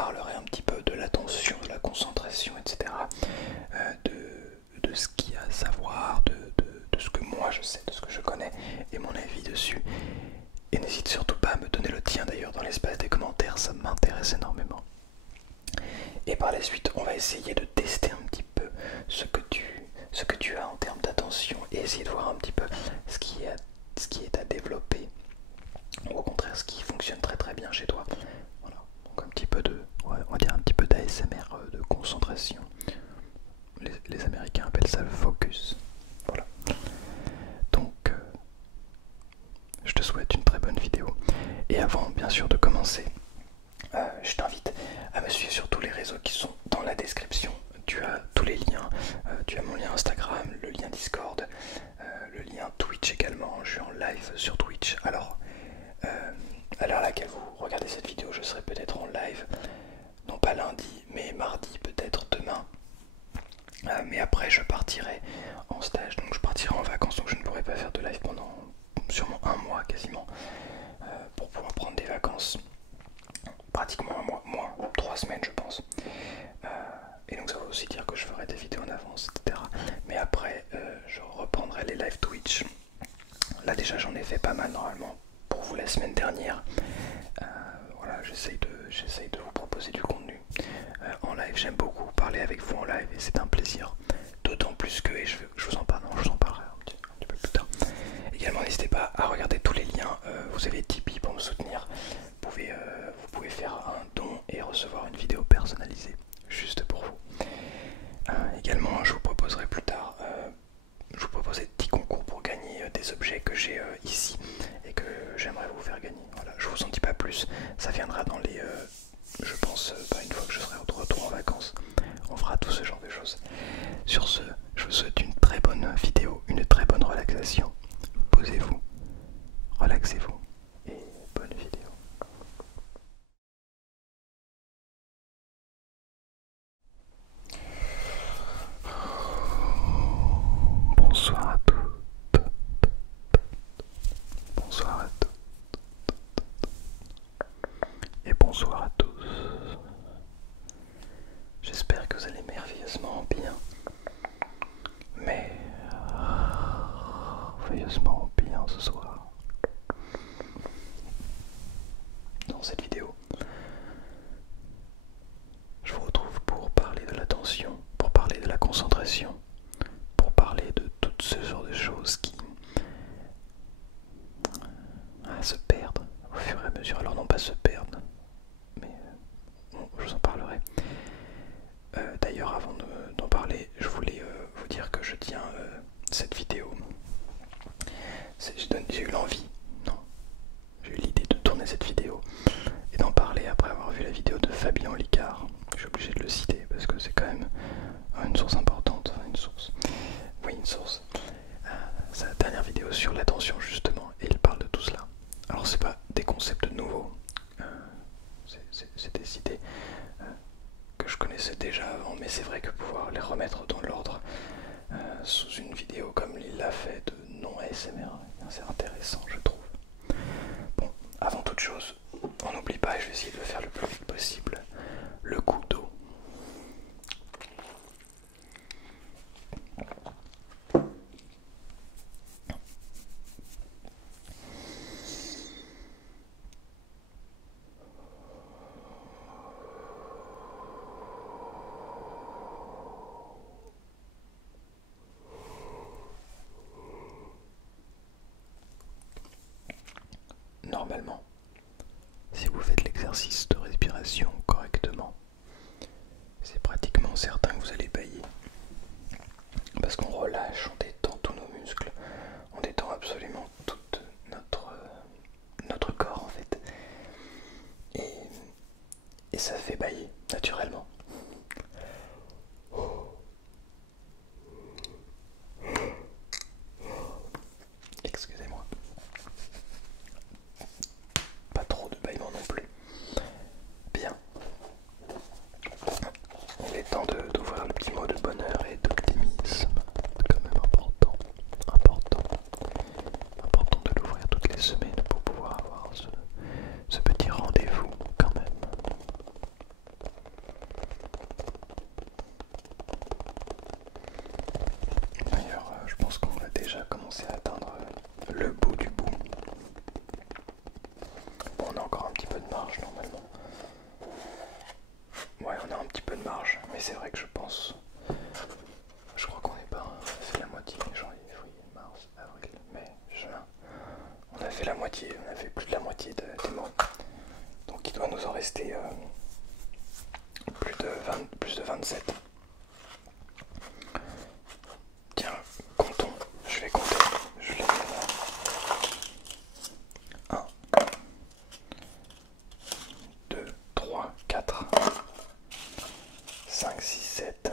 parlerai un petit peu de l'attention, de la concentration, etc. De ce qu'il y a à savoir, de ce que moi je sais, de ce que je connais et mon avis dessus. Et n'hésite surtout pas à me donner le tien d'ailleurs dans l'espace des commentaires, ça m'intéresse énormément. Et par la suite, on va essayer de tester un petit peu ce que tu as en termes d'attention et essayer de voir un petit peu ce qui est à développer ou au contraire ce qui fonctionne très très bien chez toi. Voilà, donc un petit peu de, on va dire un petit peu d'ASMR de concentration. Les Américains appellent ça le focus. Voilà. Donc, je te souhaite une très bonne vidéo. Et avant, bien sûr, de commencer, je t'invite à me suivre sur tous les réseaux qui sont dans la description. Tu as tous les liens. Tu as mon lien Instagram, le lien Discord, le lien Twitch également. Je suis en live sur Twitch. Alors, à l'heure à laquelle vous regardez cette vidéo, je serai peut-être en live. Non pas lundi, mais mardi, peut-être demain. Mais après je partirai en stage, donc je partirai en vacances, donc je ne pourrai pas faire de live pendant sûrement un mois quasiment, pour pouvoir prendre des vacances, pratiquement un mois, moins 3 semaines je pense. Et donc ça veut aussi dire que je ferai des vidéos en avance, etc. Mais après je reprendrai les live Twitch. Là déjà j'en ai fait pas mal normalement pour vous la semaine dernière. Voilà, j'essaye de vous proposer du contenu en live. J'aime beaucoup parler avec vous en live et c'est un plaisir. D'autant plus que, et je vous en parle, non, je vous en parlerai un petit peu plus tard. Également, n'hésitez pas à regarder tous les liens. Vous avez Tipeee pour me soutenir. Vous pouvez faire un don et recevoir une vidéo personnalisée juste pour vous. Également, je vous proposerai plus tard, je vous proposerai des petits concours pour gagner des objets que j'ai ici et que j'aimerais vous faire gagner. Voilà, je vous en dis pas plus. Ça viendra dans les je pense une fois que je serai de retour en vacances, on fera tout ce genre de choses. Sur ce, je vous souhaite une très bonne vidéo, une très bonne relaxation. Posez-vous, relaxez-vous et bonne vidéo. Bonsoir à toutes, bonsoir à toutes et bonsoir à tous. J'espère que vous allez merveilleusement bien, merveilleusement bien ce soir. Dans cette vidéo, je vous retrouve pour parler de l'attention, pour parler de la concentration, pour parler de tout ce genre de choses qui se perdent au fur et à mesure. Alors non pas se perdre, mais je vous en parlerai. D'ailleurs, avant d'en parler, je voulais vous dire que je tiens cette vidéo. J'ai eu l'envie, non, j'ai eu l'idée de tourner cette vidéo et d'en parler après avoir vu la vidéo de Fabien Olicard. Je suis obligé de le citer parce que c'est quand même une source importante, une source. Oui, une source. Sa dernière vidéo sur l'attention justement, et il parle de tout cela. Alors c'est pas des concepts nouveaux, c'est des idées que je connaissais déjà avant, mais c'est vrai que pouvoir les remettre dans l'ordre sous une vidéo comme il l'a fait de non-ASMR, c'est intéressant je trouve. Bon, avant toute chose, on n'oublie pas, et je vais essayer de le faire le plus vite possible, le coup d'eau. Normalement, si vous faites l'exercice de respiration correctement, c'est pratiquement certain que vous allez bailler. Parce qu'on relâche, on détend tous nos muscles, on détend absolument tout notre corps en fait. Et ça fait bailler naturellement. Excusez-moi. Pas trop de bâillement non plus. Bien. Il est temps d'ouvrir le petit mot de bonheur et d'optimisme. C'est quand même important. Important de l'ouvrir toutes les semaines pour pouvoir avoir ce petit rendez-vous quand même. c'est vrai que je pense. Je crois qu'on n'est pas. On a fait la moitié. Janvier, février, mars, avril, mai, juin. On a fait la moitié. On a fait plus de la moitié des mots. Donc il doit nous en rester plus de 27. Tiens, comptons. Je vais compter. Je les mets là. 1, 2, 3, 4, 5, 6, 7,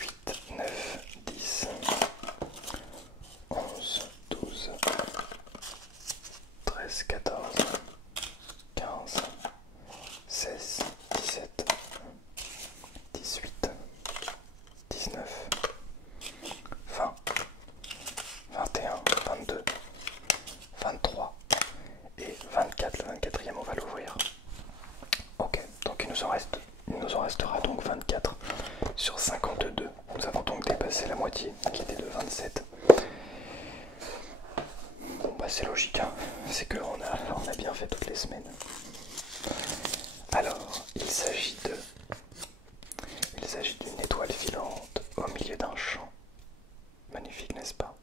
8, 9, 10, 11, 12, 13, 14, 15, 16, 17, 18, 19, 20, 21, 22, 23 et 24. Le 24e, on va l'ouvrir. Ok, donc il nous en restera donc 24 sur 52. Nous avons donc dépassé la moitié qui était de 27. Bon bah c'est logique, hein. C'est qu'on a bien fait toutes les semaines. Alors, il s'agit d'une étoile filante au milieu d'un champ. Magnifique, n'est-ce pas?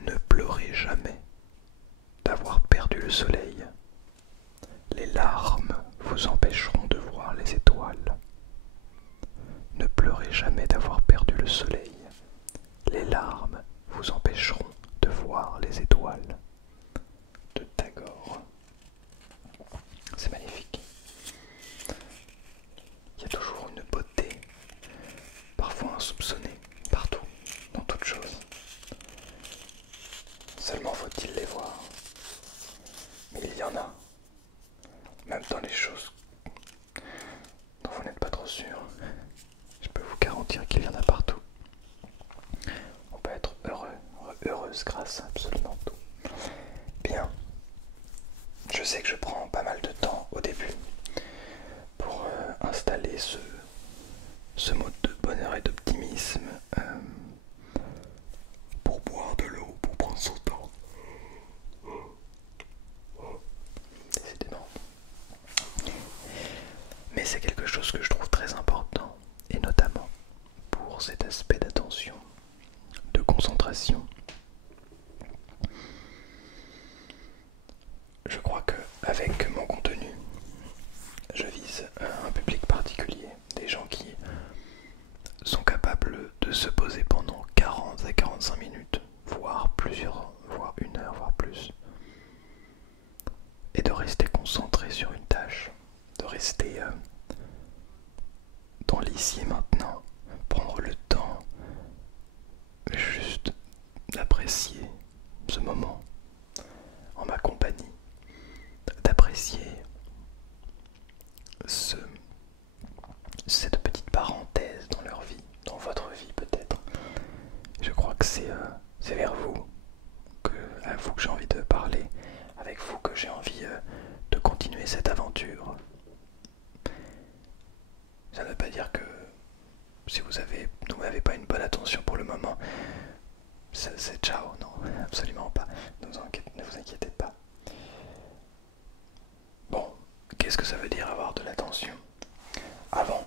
Ne pleurez jamais d'avoir perdu le soleil. Les larmes vous empêcheront de voir les étoiles. Ne pleurez jamais d'avoir perdu le soleil. Les larmes vous empêcheront de voir les étoiles. De Tagore. C'est magnifique. Il y a toujours une beauté, parfois insoupçonnée, partout, dans toute chose. Seulement faut-il les voir. Mais il y en a, même dans les choses dont vous n'êtes pas trop sûr. Je peux vous garantir qu'il y en a partout. On peut être heureuse grâce à absolument tout. Bien, je sais que je prends pas mal de temps au début pour installer ce mode de bonheur et d'optimisme, pour boire de l'eau, pour prendre son temps. Décidément. Mais c'est quelque chose que je trouve très important, et notamment pour cet aspect d'attention, de concentration. Je crois que avec mon contenu, je vise un public particulier, des gens qui sont capables de se poser pendant 40 à 45 minutes, voire voire une heure, voire plus, et de rester concentré sur une tâche, de rester dans l'ici et maintenant, prendre le temps juste d'apprécier ce moment en ma compagnie, d'apprécier cette petite parenthèse dans leur vie, dans votre vie peut-être. Je crois que c'est vers vous, à vous que j'ai envie de parler, avec vous que j'ai envie de continuer cette aventure. Ça ne veut pas dire que si vous n'avez pas une bonne attention pour le moment, c'est ciao, non, absolument pas, ne vous inquiétez pas. Bon, qu'est-ce que ça veut dire avoir de l'attention? Avant,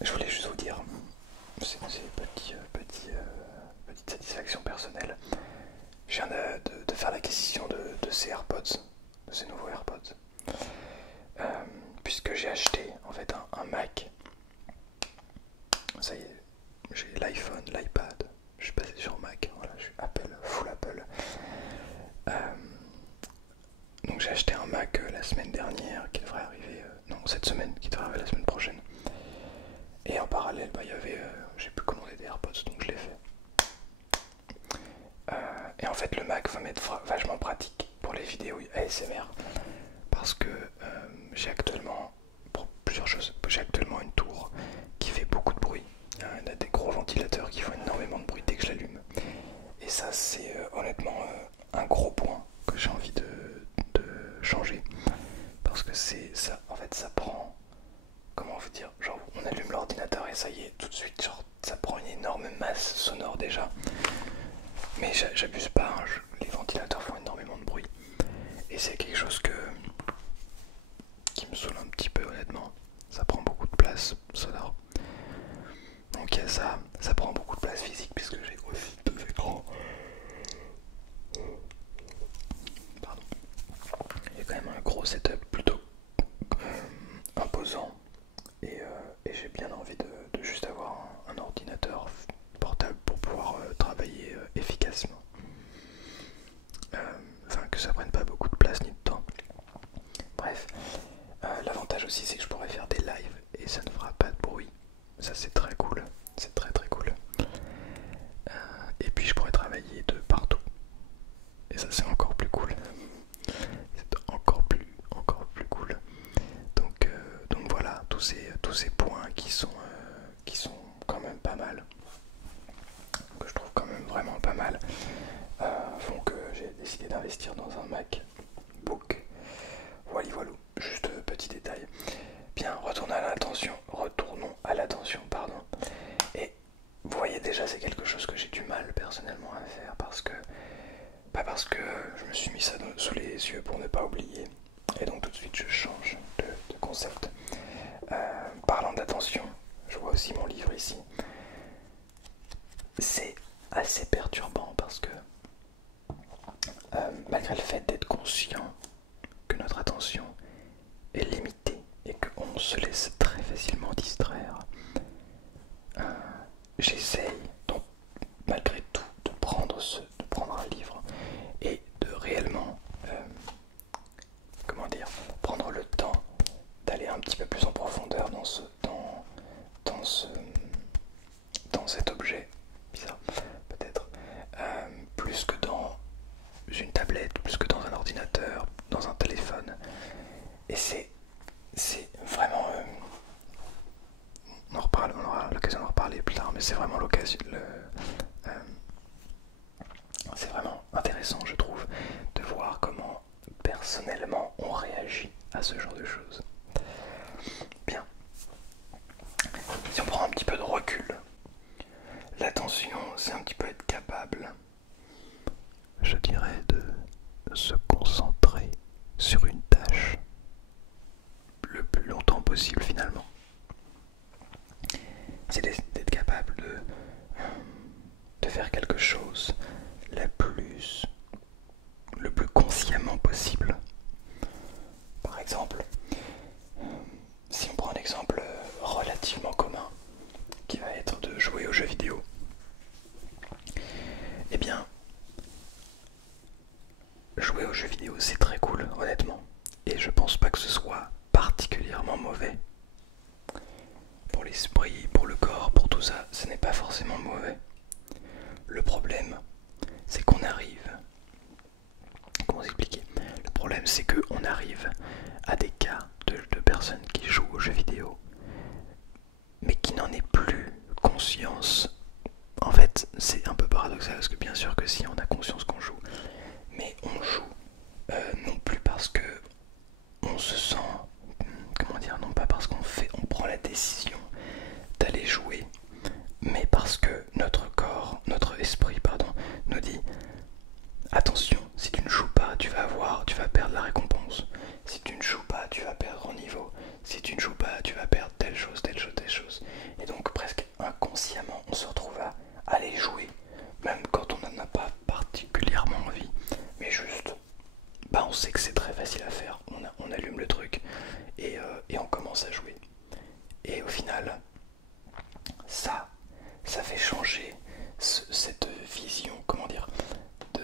je voulais juste vous dire, c'est une petite satisfaction personnelle. Je viens de faire l'acquisition de ces AirPods, de ces nouveaux AirPods, puisque j'ai acheté en fait un Mac. Ça y est, j'ai l'iPhone, l'iPad, je suis passé sur Mac, voilà, je suis full Apple. Donc j'ai acheté un Mac la semaine dernière qui devrait arriver, non cette semaine, qui devrait arriver la semaine prochaine. Et en parallèle, il y avait, j'ai pu commander des AirPods, donc je l'ai fait. Et en fait le Mac va m'être vachement pratique pour les vidéos ASMR, parce que j'ai actuellement, pour plusieurs choses, j'ai actuellement une tour qui fait beaucoup de bruit. Il y a des gros ventilateurs qui font énormément de bruit dès que je l'allume. Et ça c'est honnêtement un gros point que j'ai envie de changer. Parce que c'est ça, en fait ça prend, comment vous dire, genre on allume l'ordinateur et ça y est, tout de suite, genre ça prend une énorme masse sonore déjà. Mais j'abuse pas, hein, les ventilateurs font énormément de bruit. Et c'est quelque chose qui me saoule un petit peu honnêtement. Ça prend beaucoup de place sonore. Donc il y a ça prend beaucoup de place physique puisque j'ai aussi 2 écrans. Pardon. Il y a quand même un gros setup plutôt imposant. Et j'ai bien envie de juste avoir un ordinateur portable pour pouvoir travailler efficacement. Enfin que ça prenne pas beaucoup de place ni de temps. Bref, l'avantage aussi c'est que je pourrais faire des lives et ça ne fera pas de bruit. Ça c'est très cool, c'est très très cool. Et puis je pourrais travailler de partout. Et ça c'est encore plus cool. C'est encore plus cool. Donc voilà, tous ces points qui sont quand même pas mal. Que je trouve quand même vraiment pas mal. Font que j'ai décidé d'investir dans un MacBook. Voilà, voilà. Juste petit détail. Bien, retournons à l'attention, pardon. Et vous voyez déjà, c'est quelque chose que j'ai du mal personnellement à faire parce que je me suis mis ça sous les yeux pour ne pas oublier. Et donc tout de suite, je change de concept. Parlant d'attention, je vois aussi mon livre ici. C'est assez perturbant parce que malgré le fait d'être conscient que notre attention est limitée et qu'on se laisse très facilement distraire, j'essaye donc malgré tout de prendre un livre et de réellement comment dire, prendre le temps d'aller un petit peu plus en profondeur dans cet objet bizarre peut-être, plus que dans une tablette, plus que dans un ordinateur, dans un téléphone. Et c'est vraiment on aura l'occasion d'en reparler plus tard, mais c'est vraiment l'occasion c'est vraiment intéressant je trouve de voir comment personnellement on réagit à ce genre de choses. Bien, si on prend un petit peu de recul, l'attention c'est un petit peu être capable, je dirais, de se concentrer sur une tâche le plus longtemps possible finalement. C'est d'être capable de faire quelque chose le plus consciemment possible. Par exemple, si on prend un exemple relativement commun, qui va être de jouer aux jeux vidéo, eh bien, jouer aux jeux vidéo c'est très cool, honnêtement. Et je pense pas que ce soit particulièrement mauvais. Pour l'esprit, pour le corps, pour tout ça, ce n'est pas forcément mauvais. Le problème, c'est qu'on arrive... Comment expliquer? Le problème, c'est qu'on arrive à des cas de personnes qui jouent aux jeux vidéo, mais qui n'en aient plus conscience. En fait, c'est un peu paradoxal, parce que bien sûr que si on a conscience qu'on joue, mais on joue non plus parce que on se sent... Comment dire? Non pas parce on prend la décision d'aller jouer, mais parce que notre corps, notre esprit, pardon, nous dit attention, si tu ne joues pas, tu vas perdre la récompense. Si tu ne joues pas, tu vas perdre en niveau. Si tu ne joues pas, tu vas perdre telle chose, telle chose, telle chose. Et donc presque inconsciemment, on se retrouve à aller jouer, même quand on n'en a pas particulièrement envie. Mais juste, bah on sait que c'est très facile à faire. On allume le truc et on commence à jouer. Et au final, ça fait changer cette vision, comment dire, de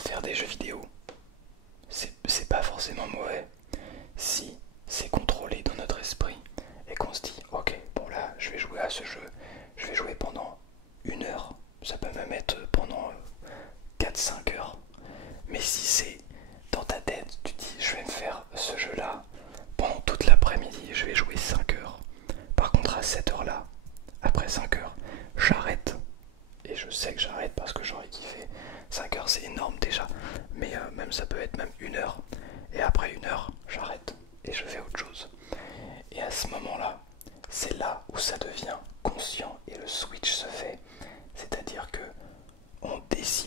faire des jeux vidéo. C'est pas forcément mauvais si c'est contrôlé dans notre esprit et qu'on se dit ok, bon là je vais jouer à ce jeu, je vais jouer pendant 1 heure, ça peut même être pendant 4-5 heures. Mais si c'est dans ta tête, tu dis je vais me faire ce jeu là pendant toute l'après-midi, je vais jouer 5 heures. Par contre à cette heure là, après 5 heures, j'arrête. Et je sais que j'arrête parce que j'aurais kiffé. 5 heures c'est énorme déjà, mais même ça peut être même 1 heure. Et après 1 heure, j'arrête et je fais autre chose. Et à ce moment-là, c'est là où ça devient conscient et le switch se fait. C'est-à-dire que on décide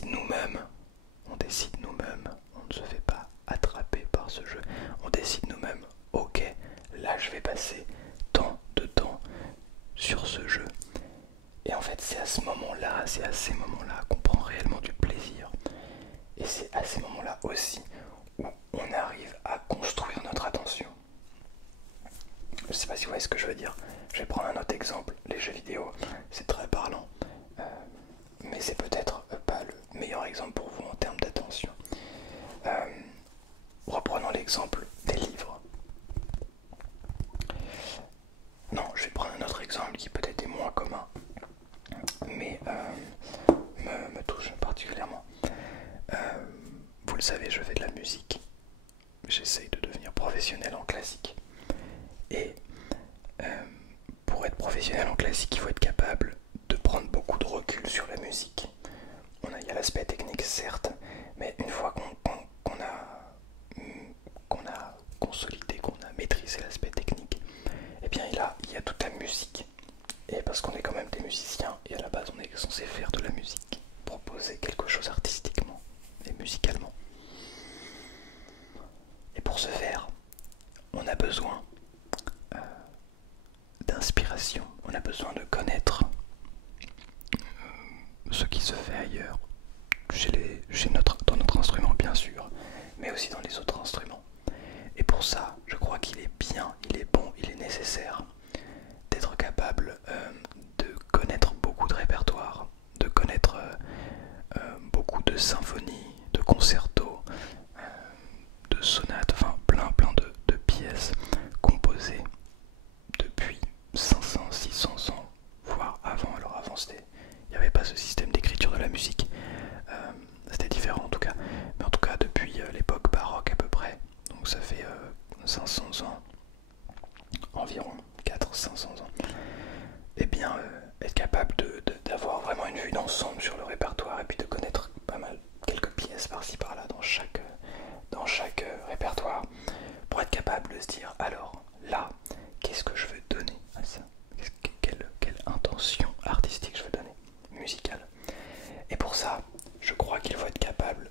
c'est à ces moments-là qu'on prend réellement du plaisir. Et c'est à ces moments-là aussi où on arrive à construire notre attention. Je sais pas si vous voyez ce que je veux dire. Je vais prendre un autre exemple. Les jeux vidéo, c'est très parlant. Mais c'est peut-être pas le meilleur exemple pour vous en termes d'attention. Reprenons l'exemple des livres. Non, je vais prendre un autre exemple qui peut-être est moins commun, mais me touche particulièrement. Vous le savez, je fais de la musique. J'essaye de devenir professionnel en classique. Et pour être professionnel en classique, il faut être capable de prendre beaucoup de recul sur la musique. Il y a l'aspect technique, certes, mais une fois qu'on a consolidé, qu'on a maîtrisé l'aspect technique, et bien il y a toute la musique. Et parce qu'on est quand même des musiciens, et à la base on est censé faire de la musique, proposer quelque chose artistiquement et musicalement. Et pour ce faire, on a besoin d'inspiration, on a besoin de connaître ce qui se fait ailleurs, dans notre instrument bien sûr, mais aussi dans les autres instruments. Et pour ça, je crois qu'il est bien, il est bon, il est nécessaire d'être capable de connaître beaucoup de répertoires, de connaître beaucoup de symphonies, de concertos, de sonates, enfin plein de pièces composées depuis 500, 600 ans, voire avant. Alors avant, il n'y avait pas ce système d'écriture de la musique, c'était différent en tout cas, mais en tout cas depuis l'époque baroque à peu près, donc ça fait 500 ans, environ 400-500 ans, et bien être capable d'avoir vraiment une vue d'ensemble sur le répertoire et puis de connaître pas mal, quelques pièces par-ci par-là dans chaque répertoire, pour être capable de se dire alors là, qu'est-ce que je veux donner à ça, quelle intention artistique je veux donner, musicale. Et pour ça, je crois qu'il faut être capable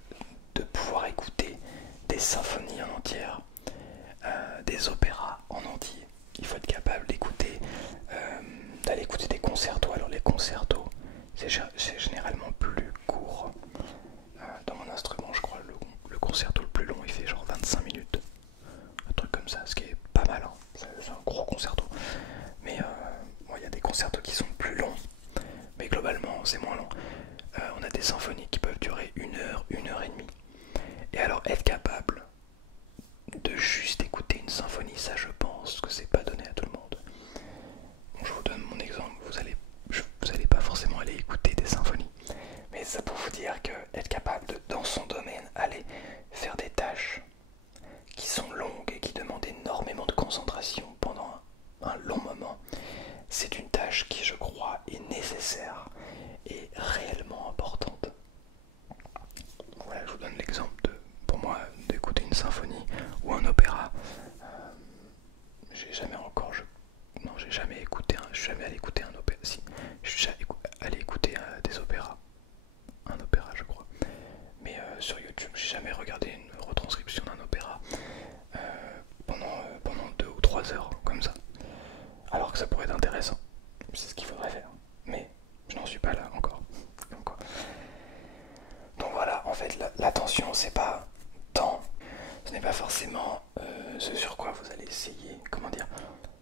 de pouvoir écouter des symphonies en entière, des opéras en entier. Il faut être capable d'écouter, d'aller écouter des concertos. Alors les concertos, c'est généralement plus court. Dans mon instrument, je crois le concerto le plus long, il fait genre 25 minutes. Un truc comme ça, ce qui est pas mal, hein. C'est un gros concerto. Mais il y a des concertos qui sont plus longs, mais globalement c'est moins long. On a des symphonies qui peuvent durer 1 heure, 1 heure et demie. Et alors être capable de juste écouter une symphonie, ça je pense que c'est pas donné à tout le monde. Bon, je vous donne mon exemple, vous allez pas forcément aller écouter des symphonies, mais ça pour vous dire que être capable de, dans son domaine, aller faire des tâches qui sont longues et qui demandent énormément de concentration pendant un long moment, c'est une tâche qui je crois est nécessaire et réellement importante. Voilà, je vous donne l'exemple pour moi, d'écouter une symphonie ou un opéra. J'ai jamais encore, non, j'ai jamais écouté, je suis jamais allé écouter un opéra. Si, je suis allé écouter des opéras, un opéra, je crois. Mais sur YouTube, j'ai jamais regardé une retranscription d'un opéra pendant 2 ou 3 heures comme ça. Alors que ça pourrait être intéressant. C'est ce qu'il faudrait faire. Mais je n'en suis pas là encore. Donc voilà, en fait, l'attention, c'est pas tant, ce n'est pas forcément ce sur quoi vous allez essayer, comment dire,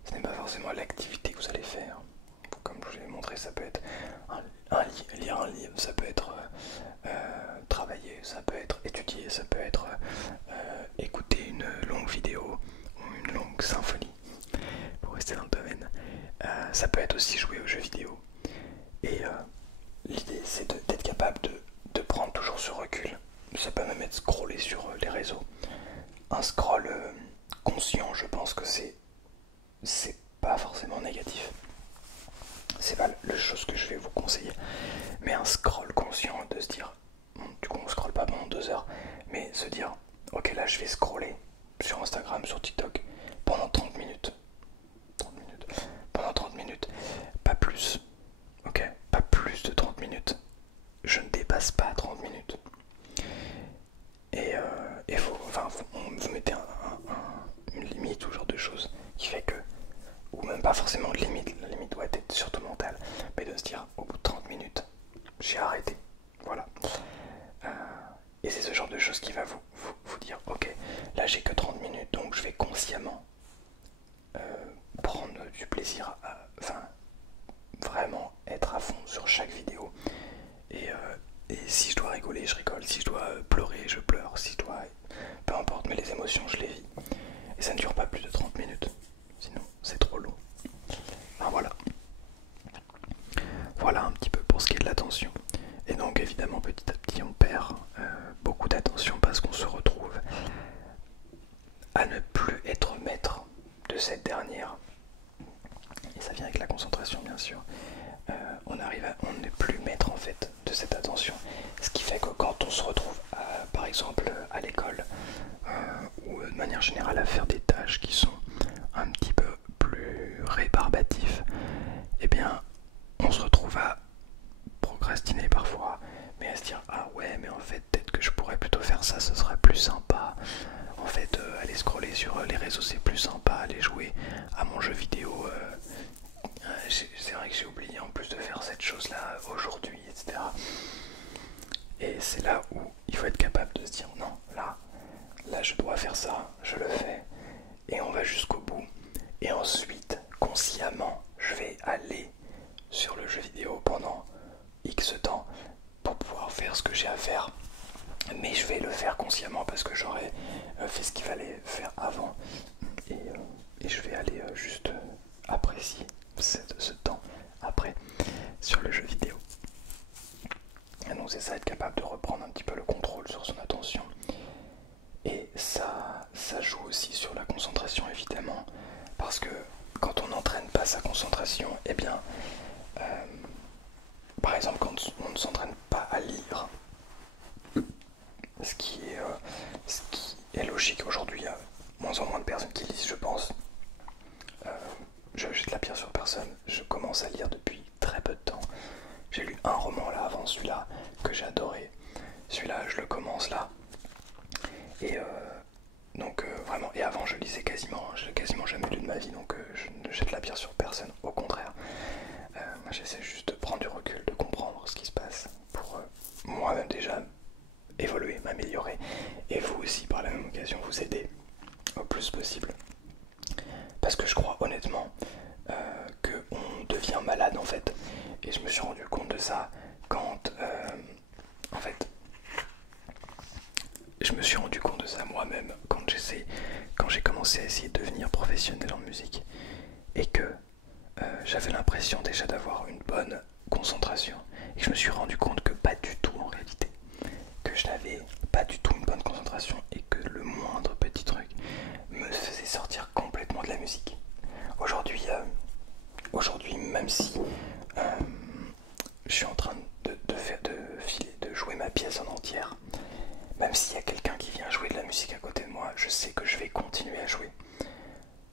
ce n'est pas forcément l'activité que vous allez faire. Comme je vous l'ai montré, ça peut être lire un livre, ça peut être travailler, ça peut être étudier, ça peut être écouter une longue vidéo ou une longue symphonie, pour rester dans le domaine. Ça peut être aussi jouer aux jeux vidéo. Et l'idée, c'est d'être capable de prendre toujours ce recul. Ça peut même être scroller sur les réseaux. Un scroll conscient, je pense que c'est pas forcément négatif. C'est pas la chose que je vais vous conseiller. Mais un scroll conscient, de se dire, du coup on scrolle pas pendant 2 heures, mais se dire, ok là je vais scroller sur Instagram, sur TikTok pendant 30 minutes. Pendant 30 minutes, pas plus. Ok, pas plus de 30 minutes. Je ne dépasse pas 30 minutes. Et vous mettez une limite ou ce genre de choses qui fait que, ou même pas forcément de limite, la limite doit être surtout mentale, mais de se dire au bout de 30 minutes, j'ai j'ai arrêté. Voilà. Et c'est ce genre de choses qui va vous dire, ok, là j'ai que 30 minutes, donc je vais consciemment prendre du plaisir, enfin, vraiment être à fond sur chaque vidéo. Et si je dois rigoler, je rigole. Si je dois pleurer, je pleure. Si je dois... Peu importe, mais les émotions, je les vis. Et ça ne dure pas plus de 30 minutes. Sinon, c'est trop long. Enfin, voilà. Voilà un petit peu pour ce qui est de l'attention. Et donc, évidemment, petit à petit, on perd beaucoup d'attention parce qu'on se retrouve à ne plus être maître de cette dernière. Et ça vient avec la concentration, bien sûr. On n'est plus maître en fait de cette attention, ce qui fait que quand on se retrouve par exemple à l'école ou de manière générale à faire des tâches qui sont un petit peu plus rébarbatives, eh bien on se retrouve à procrastiner parfois, mais à se dire ah ouais mais en fait peut-être que je pourrais plutôt faire ça, ce serait plus sympa. En fait aller scroller sur les réseaux c'est plus sympa, aller jouer à mon jeu vidéo c'est vrai que j'ai oublié en plus de faire cette chose là aujourd'hui, etc. Et c'est là où il faut être capable de se dire non, là je dois faire ça, je le fais, et on va jusqu'au bout. Et ensuite, consciemment, je vais aller sur le jeu vidéo pendant X temps pour pouvoir faire ce que j'ai à faire. Mais je vais le faire consciemment parce que j'aurais fait ce qu'il fallait faire avant. Et je vais aller juste apprécier ce temps après sur le jeu vidéo. Et donc c'est ça, être capable de reprendre un petit peu le contrôle sur son attention. Et ça joue aussi sur la concentration évidemment, parce que quand on n'entraîne pas sa concentration, eh bien par exemple quand on ne s'entraîne pas à lire, ce qui est logique aujourd'hui, il y a moins en moins de personnes qui lisent je pense. Je jette la pierre sur personne, je commence à lire depuis très peu de temps. J'ai lu un roman là avant celui-là que j'ai adoré. Celui-là je le commence là. Et donc vraiment, et avant je lisais j'ai quasiment jamais lu de ma vie, donc je ne jette la pierre sur personne, au contraire. Moi j'essaie juste de prendre du recul, de comprendre ce qui se passe pour moi-même déjà évoluer, m'améliorer, et vous aussi par la même occasion vous aider au plus possible. Parce que je crois honnêtement qu'on devient malade en fait. Et je me suis rendu compte de ça quand en fait je me suis rendu compte de ça moi-même quand j'ai commencé à essayer de devenir professionnel en musique et que j'avais l'impression déjà d'avoir une bonne concentration et que je me suis rendu compte que pas du tout en réalité, que je n'avais pas du tout une bonne concentration et que le moindre petit truc me faisait sortir complètement de la musique. Aujourd'hui même si je suis en train de jouer ma pièce en entière, même s'il y a quelqu'un qui vient jouer de la musique à côté de moi, je sais que je vais continuer à jouer.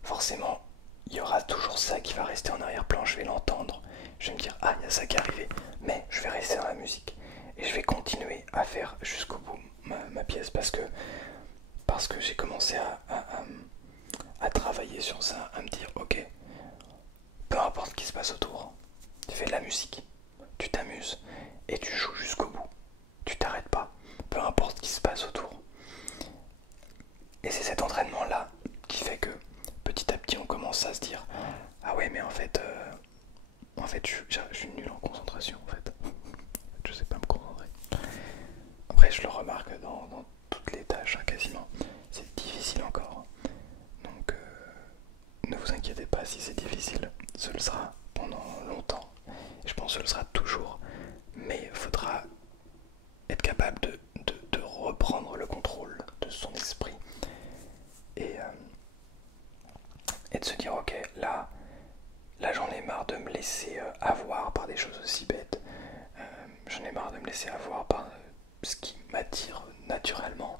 Forcément, il y aura toujours ça qui va rester en arrière-plan, je vais l'entendre, je vais me dire ah il y a ça qui est arrivé, mais je vais rester dans la musique et je vais continuer à faire jusqu'au bout ma pièce parce que j'ai commencé à travailler sur ça, à me dire ok, peu importe ce qui se passe autour, tu fais de la musique, tu t'amuses et tu joues jusqu'au bout, tu t'arrêtes pas, peu importe ce qui se passe autour. Et c'est cet entraînement là qui fait que petit à petit on commence à se dire ah ouais mais en fait je suis nul en concentration en fait. Je sais pas me concentrer. Après je le remarque dans toutes les tâches hein, quasiment. C'est difficile encore. Donc ne vous inquiétez pas si c'est difficile. Ce le sera pendant longtemps. Et je pense que ce le sera toujours. Mais il faudra être capable de reprendre le contrôle de son esprit. Et de se dire ok là j'en ai marre de me laisser avoir par des choses aussi bêtes. J'en ai marre de me laisser avoir par ce qui m'attire naturellement.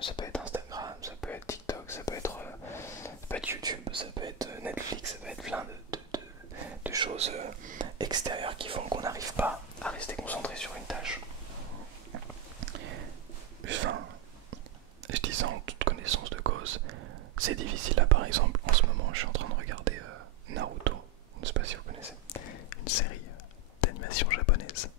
Ça peut être Instagram, ça peut être TikTok, ça peut être YouTube, ça peut être Netflix, ça peut être plein de choses extérieures qui font qu'on n'arrive pas à rester concentré sur une tâche. Enfin, je dis ça en toute connaissance de cause. C'est difficile là par exemple, en ce moment je suis en train de regarder Naruto, je ne sais pas si vous connaissez, une série d'animation japonaise.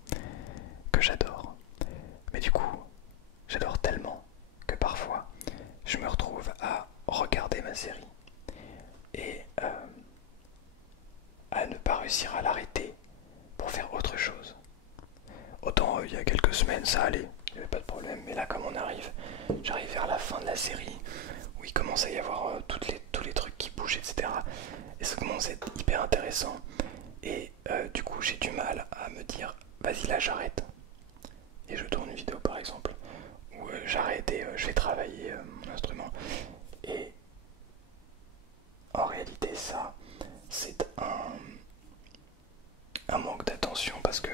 quelques semaines ça allait, il n'y avait pas de problème. Mais là comme j'arrive vers la fin de la série, où il commence à y avoir tous les trucs qui bougent, etc. Et ça commence à être hyper intéressant. Et du coup j'ai du mal à me dire vas-y là j'arrête. Et je tourne une vidéo par exemple, où j'arrête et je vais travailler mon instrument. Et en réalité ça c'est un manque d'attention, parce que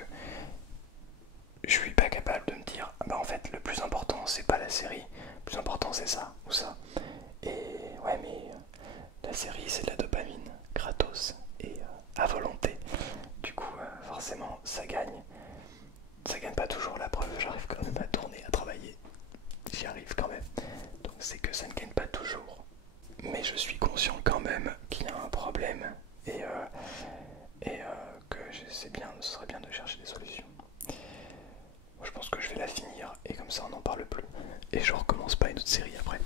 je suis pas capable de me dire bah en fait le plus important c'est pas la série, le plus important c'est ça ou ça. Et ouais mais la série c'est de la dopamine gratos et à volonté. Du coup forcément ça gagne pas toujours, la preuve j'arrive quand même à tourner, à travailler, j'y arrive quand même. Donc c'est que ça ne gagne pas toujours. Mais je suis conscient quand même qu'il y a un problème et que ce serait bien de chercher des solutions. Moi, je pense que je vais la finir et comme ça on n'en parle plus. Et je recommence pas une autre série après.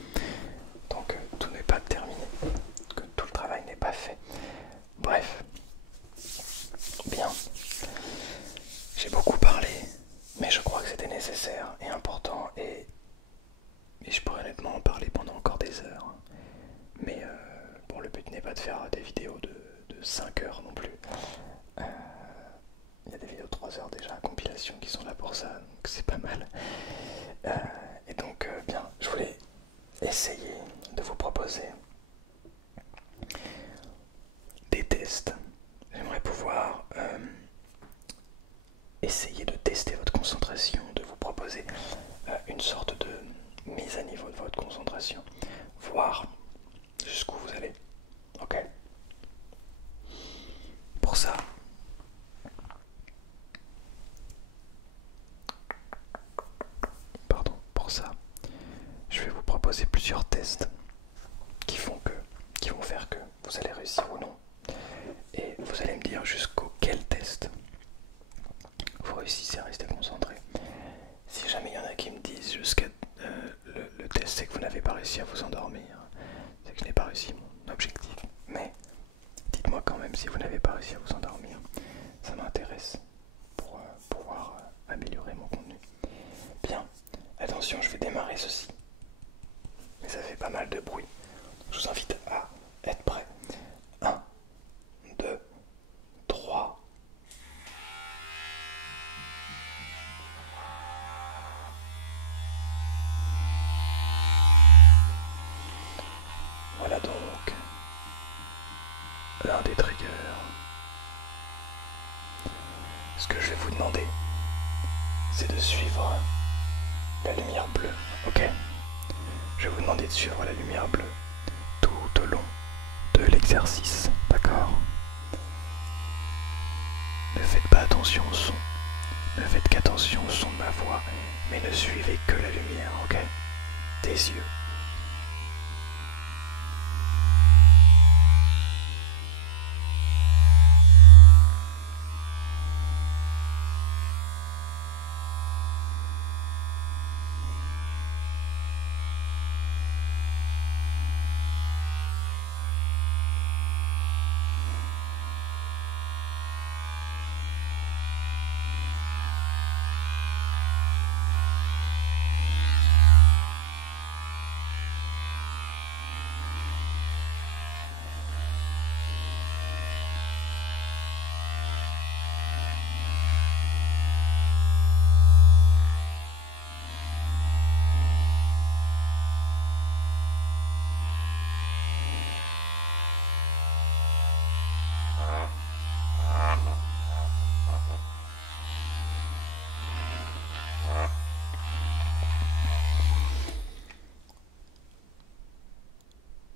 Donc tout n'est pas terminé, que tout le travail n'est pas fait. Bref, bien. J'ai beaucoup parlé, mais je crois que c'était nécessaire et important et je pourrais honnêtement en parler pendant encore des heures. Mais bon, le but n'est pas de faire des vidéos de 5 heures non plus. Il y a des vidéos de 3 heures déjà, compilation, qui sont là pour ça, donc c'est pas mal. Et donc, bien, je voulais essayer de vous proposer des tests. J'aimerais pouvoir essayer de tester votre concentration, de vous proposer une sorte de mise à niveau de votre concentration, voir jusqu'où vous allez. Ok? Pour ça, je vais vous proposer plusieurs tests qui vont faire que vous allez réussir ou non. Et vous allez me dire jusqu'auquel test vous réussissez à rester concentré. Si jamais il y en a qui me disent jusqu'à le test c'est que vous n'avez pas réussi à vous endormir, c'est que je n'ai pas réussi mon objectif. Mais dites-moi quand même si vous n'avez pas réussi à vous endormir. Ça m'intéresse pour pouvoir améliorer mon contenu. Bien, attention, je vais démarrer ceci. Mais ça fait pas mal de bruit. Je vous invite à être prêt. 1, 2, 3. Voilà donc l'un des triggers. Ce que je vais vous demander, c'est de suivre la lumière bleue, ok? Je vais vous demander de suivre la lumière bleue tout au long de l'exercice, d'accord? Ne faites pas attention au son, ne faites qu'attention au son de ma voix, mais ne suivez que la lumière, ok? Des yeux.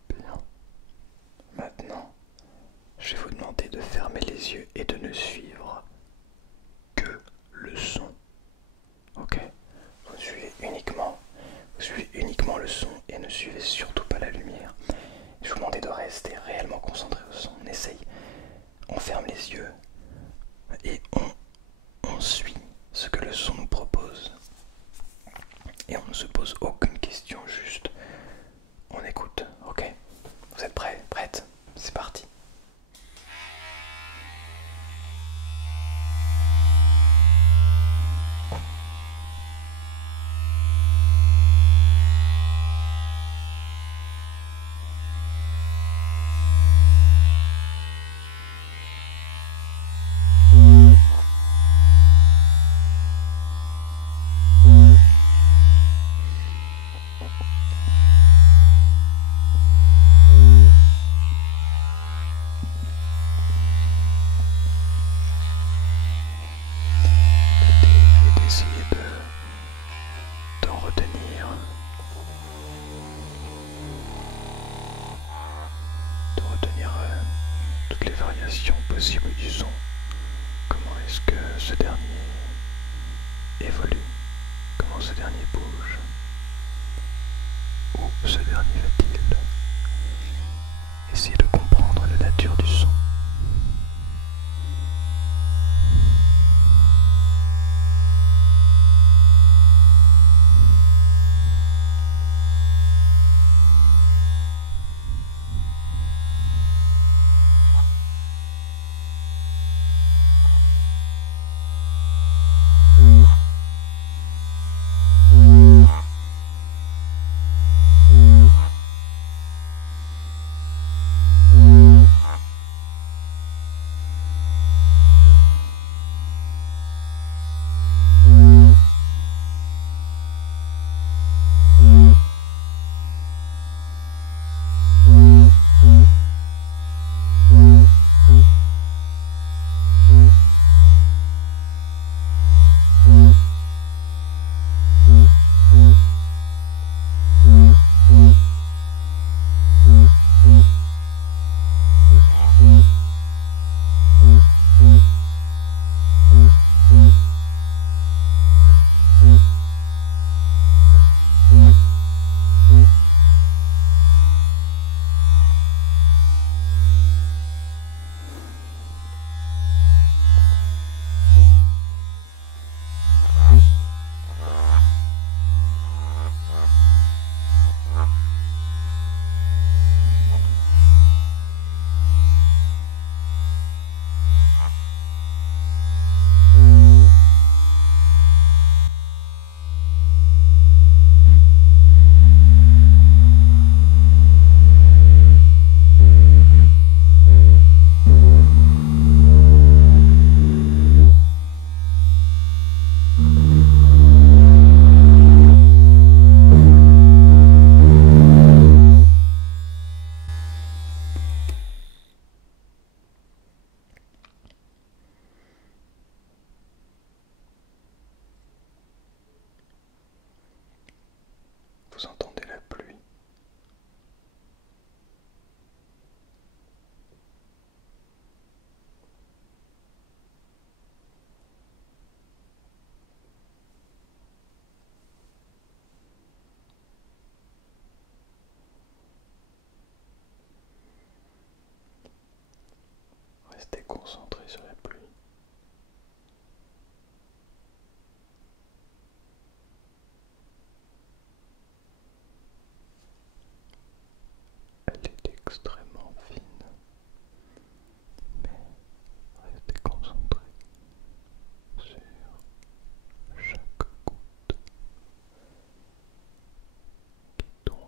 Bien. Maintenant, je vais vous demander de fermer les yeux et de ne suivre que le son. Ok? Vous suivez uniquement le son et ne suivez surtout pas la lumière. Je vous demande de rester réellement concentré au son. On essaye. On ferme les yeux et on suit ce que le son nous propose. Et on ne se pose aucune question, juste on écoute. Ok? Vous êtes prêts? Prêtes? C'est parti. toutes les variations possibles du son. Comment est-ce que ce dernier évolue? Comment ce dernier bouge? Où ce dernier va-t-il? Essayer de comprendre la nature du son. Vous entendez la pluie. Restez concentré sur la pluie. Elle est extrêmement fine, mais restez concentré sur chaque goutte qui tombe.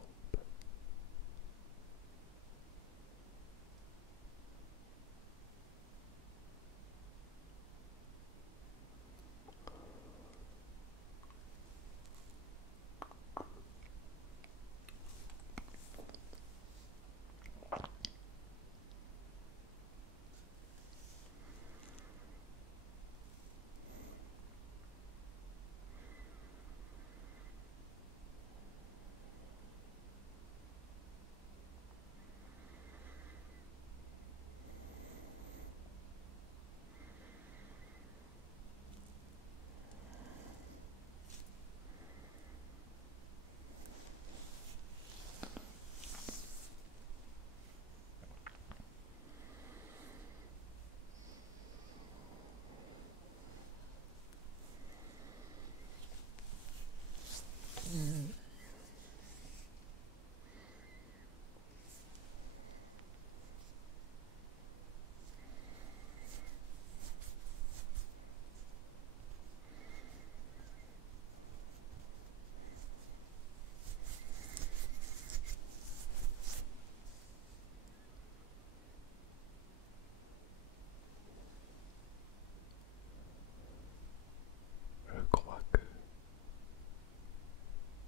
Je crois que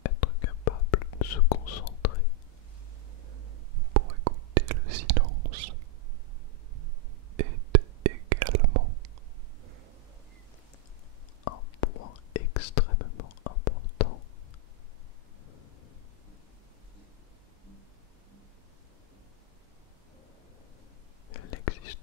être capable de se concentrer pour écouter le silence est également un point extrêmement important. Il existe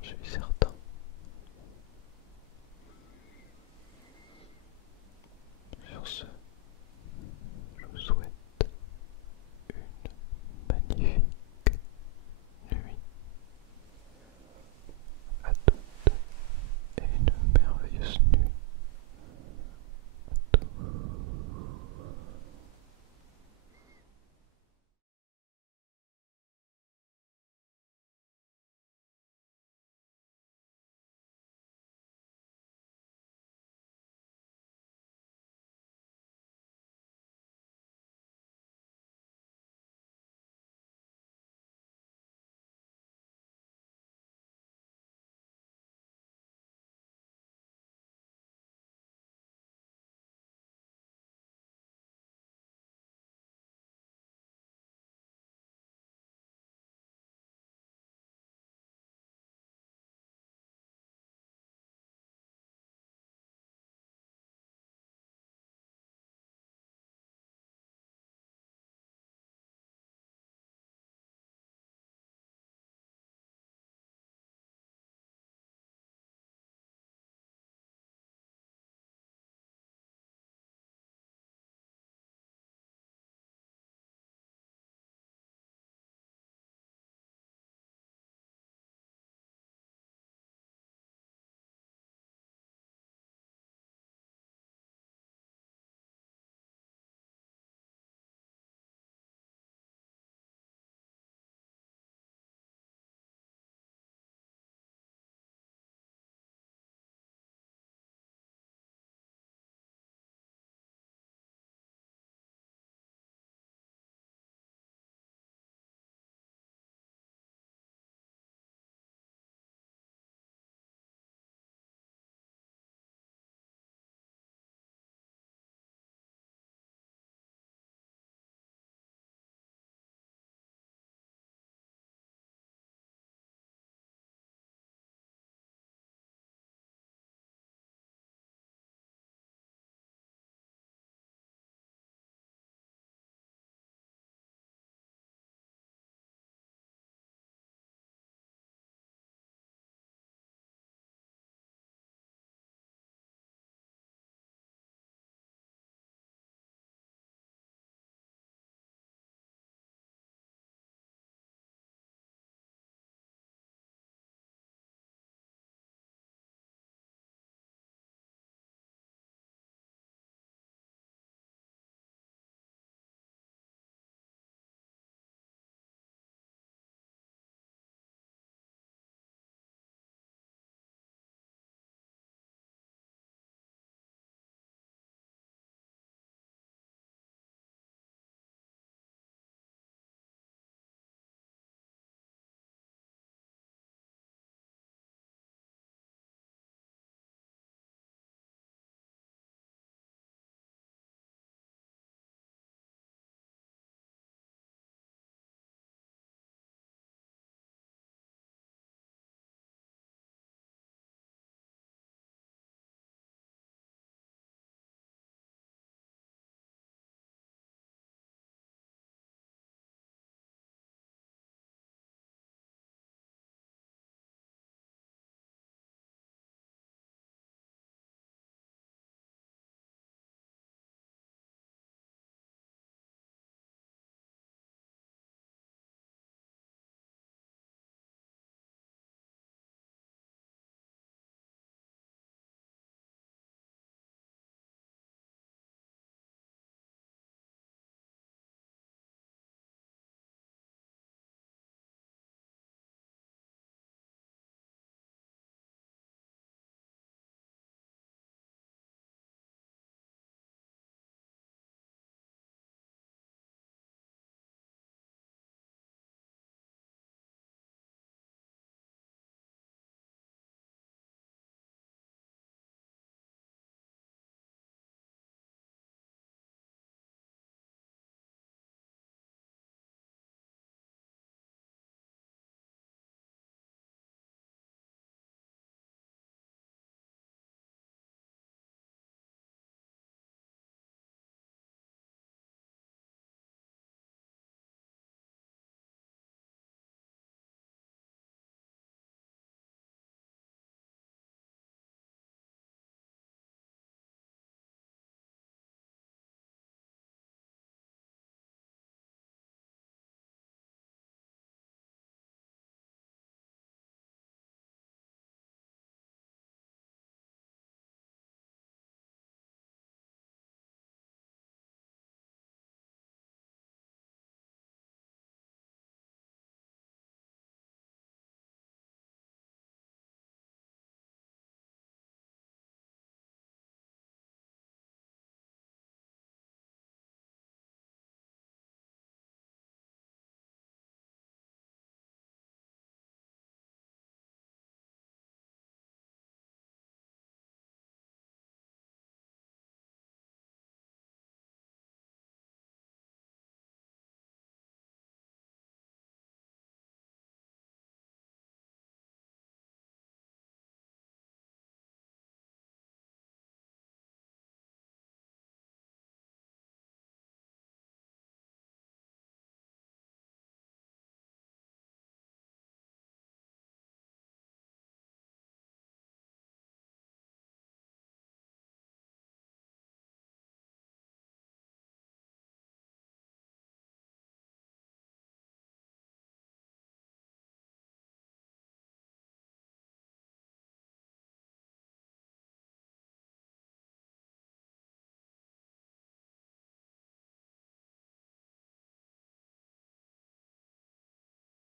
j'en suis certain.